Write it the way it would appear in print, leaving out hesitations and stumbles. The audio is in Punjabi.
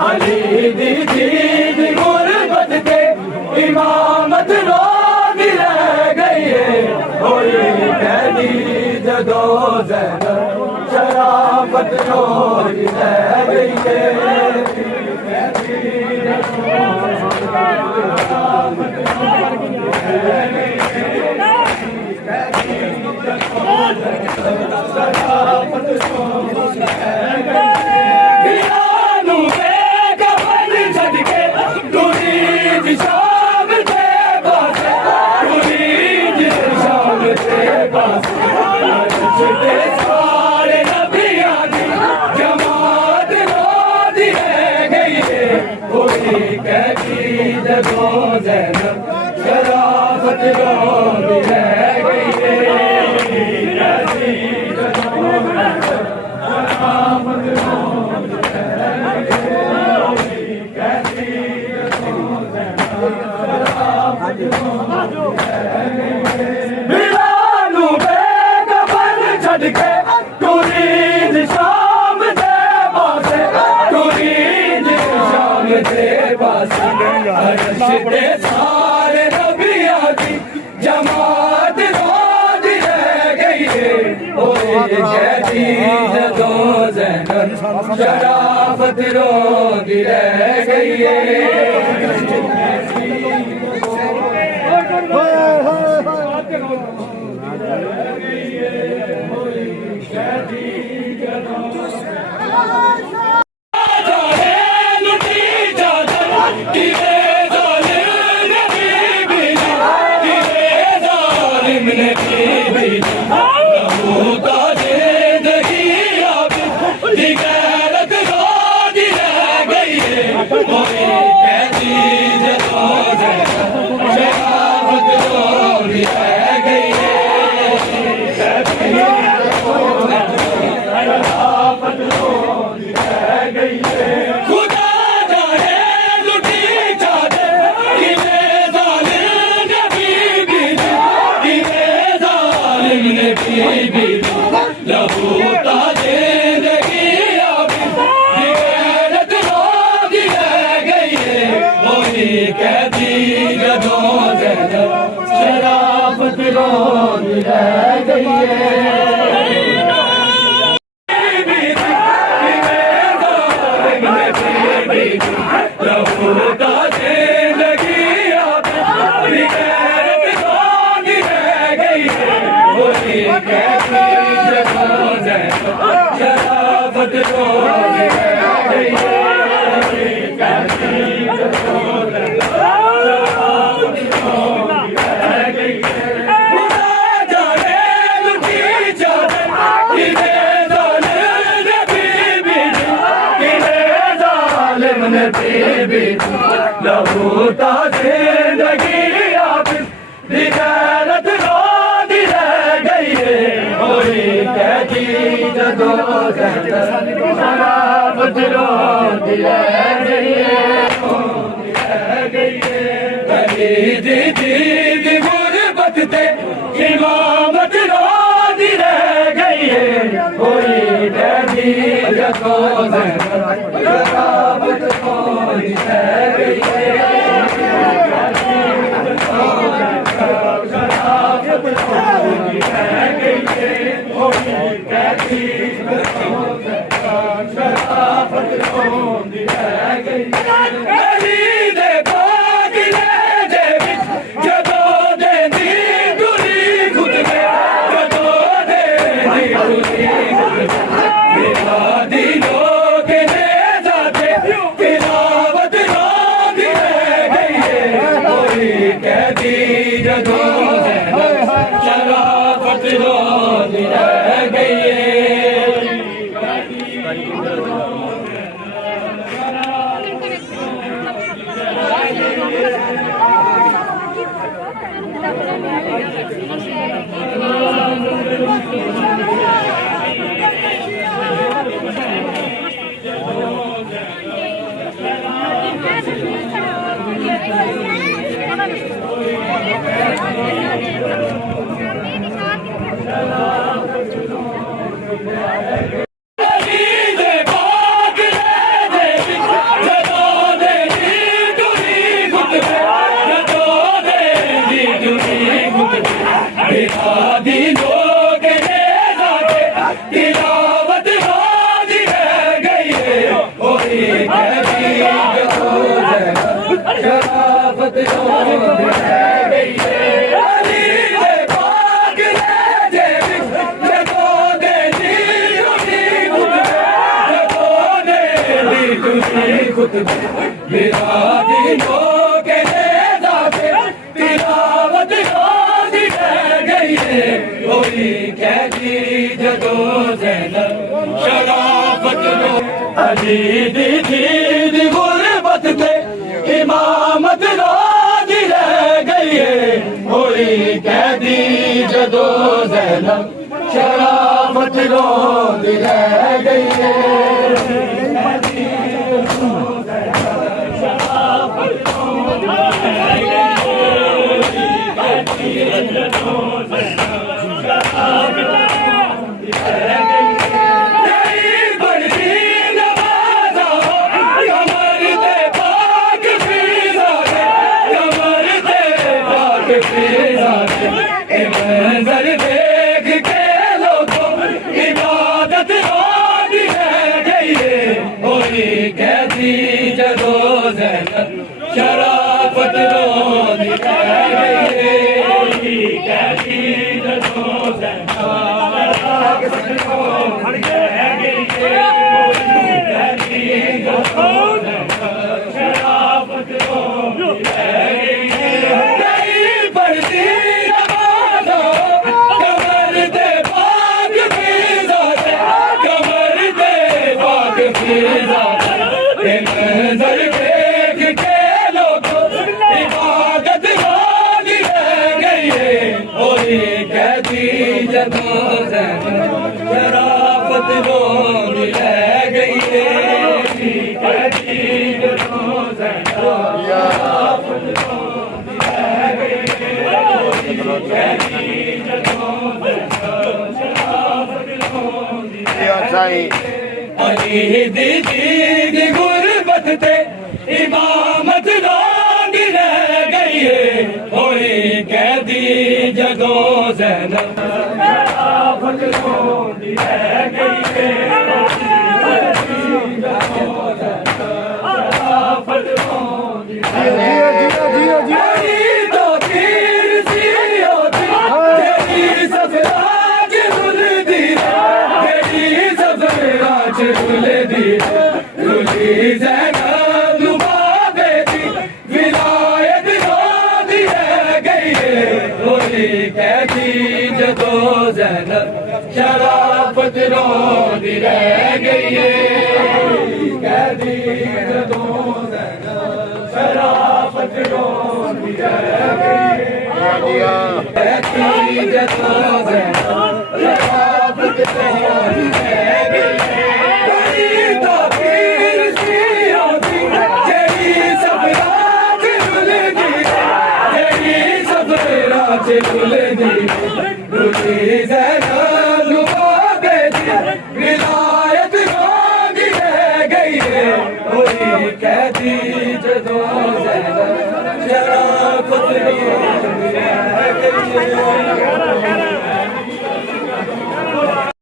अली दी दीद गुरबत के इमामत रोज रह गई है होई कहदी जदो ज़ैनब शराफत रोज रह गई है शराफत रोज रह गई है बिलालू बेकफन छड़ के तुरीद शाम दे पासे तुरीद शाम दे पासे अरशते सारे नबियां की जमात रोज रह गई है ओए कहती जदो ज़ैनब शराफत रोज रह गई है शराफत रोज रह गई है शराफत रोज रह गई है लहूता जिंदगी आप दिगरत रोज रह गई है होई कहती जदो शराफत रोज रह गई है अली दी दीद गुरबत ते इमामत रोज रह गई है होई कहती जदो शराफत रोज रह गई है ਅਲੀ ਦੇ ਬਾਗ ਦੇ ਵਿੱਚ ਜਦੋਂ ਦੇ ਦੀ ਟੁਰੀ ਗੁੱਟਦੇ ਜਦੋਂ ਦੇ ਦੀ ਟੁਰੀ ਗੁੱਟਦੇ ਬੇਟਾ ਦੀ ਲੋਕ ਨੇ ਜਾਕੇ ਤਿਲਾਵਤ ਹਾਦੀ ਰਹਿ ਗਈ ਏ ਹੋਈ ਕਹਦੀ ਜਦੋਂ ਸ਼ਰਾਫਤ ਹੋਂਦ ਰਹਿ ਗਈ ਏ ਅਲੀ ਦੇ ਬਾਗ ਦੇ ਵਿੱਚ ਜਦੋਂ ਦੇ ਦੀ ਟੁਰੀ ਗੁੱਟਦੇ ਜਦੋਂ ਦੇ ਦੀ ਟੁਰੀ ਗੁੱਟਦੇ ਬੇਟਾ ਦੀ ਲੋਕ ਨੇ ਜਾਕੇ ਤਿਲਾਵਤ ਹਾਦੀ ਰਹਿ ਗਈ ਏ ਹੋਈ ਕਹਦੀ ਜਦੋਂ ਜ਼ੈਨਬ ਸ਼ਰਾਫਤ ਨੂੰ ਅਲੀ ਦੀ ਗੁਰਬਤ ਤੇ ਇਮਾਮਤ ਰਾਜੀ ਰਹਿ ਗਈ ਏ ਹੋਈ ਕਹਦੀ ਜਦੋਂ ਜ਼ੈਨਬ ਸ਼ਰਾਫਤ ਰੋਂਦੀ ਰਹਿ ਗਈ ਏ ਨਹੀਂ ਬਣਦੀ ਨਵਾਜ਼ਾਂ ਕਮਰ ਤੇ ਪਾਕ ਫੀਜ਼ਾ ਦੇ ਕਮਰ ਤੇ ਪਾਕ ਫੀਜ਼ਾ ਦੇ ਇਹ ਮੰਜ਼ਰ ਦੇਖ ਕੇ ਲੋਗੋ ਇਬਾਦਤ ਹੋਦੀ ਰਹਿ ਗਈ ਏ ਹੋਈ ਕਹਦੀ ਜਦੋਂ ਜ਼ੈਨਬ ਸ਼ਰਾਫਤ ਰੋਂਦੀ ਰਹਿ ਗਈ ਏ ਹੋਈ ਕਹਦੀ ਜਦੋਂ ਜ਼ੈਨਬ ਨਹੀਂ ਪੜਦੀ ਨਵਾਜ਼ਾਂ ਕਮਰ ਤੇ ਪਾਕ ਫੀਜ਼ਾ ਦੇ ਕਮਰ ਤੇ ਪਾਕ ਫੀਜ਼ਾ ਦੇ ਇਹ ਮੰਜ਼ਰ ਦੇਖ ਕੇ ਲੋਗੋ ਇਬਾਦਤ ਵਾਲੀ ਰਹਿ ਗਈ ਏ ਹੋਈ ਕਹਦੀ ਜਦੋਂ ਜ਼ੈਨਬ ਸ਼ਰਾਫਤ ਰੋਂਦੀ ਰਹਿ ਗਈ ਏ ਹੋਈ ਕਹਦੀ ਜਦੋਂ ਜ਼ੈਨਬ ਸ਼ਰਾਫਤ ਰੋਂਦੀ ਰਹਿ ਗਈ ਏ ਹੋਈ ਕਹਦੀ ਜਦੋਂ ਜ਼ੈਨਬ ਸ਼ਰਾਫਤ ਰੋਂਦੀ ਸਾਈ ਅਲੀ ਦੀ ਗੁਰਬਤ ਤੇ ਇਮਾਮਤ ਰੋਂਦੀ ਰਹਿ ਗਈ ਏ ਹੋਈ ਕਹਦੀ ਜਦੋਂ ਜ਼ੈਨਬ ਸ਼ਰਾਫਤ ਰੋਂਦੀ ਰਹਿ ਗਈ ਏ ਸ਼ਰਾਫਤ ਰੋਂਦੀ ਅਲੀ ਤੋਂ ਤੀਰ ਸੀ ਹੋਤੀ ਤੇਰੀ ਸਫਰਾਜ ਰੁਲਦੀ ਤੇਰੀ ਸਫਰਾਜ ਰੁਲਦੀ ਰੁਲੀ ਜ਼ੈਨਬ ਨੂੰ ਬਾਬੇ ਦੀ ਵਿਲਾਇਤ ਰੋਂਦੀ ਰਹਿ ਗਈ ਏ ਹੋਈ ਕਹਦੀ ਜਦੋਂ ਜ਼ੈਨਬ ਸ਼ਰਾਫਤ ਰੋਂਦੀ ਰਹਿ ਗਈ ਏ ਕਹਦੀ ਜਦੋਂ ਜ਼ੈਨਬ ਸ਼ਰਾਫਤ ਰੋਂਦੀ ਰਹਿ ਗਈ ਏ ਕਹਦੀ ਜਦੋਂ ਜ਼ੈਨਬ ਸ਼ਰਾਫਤ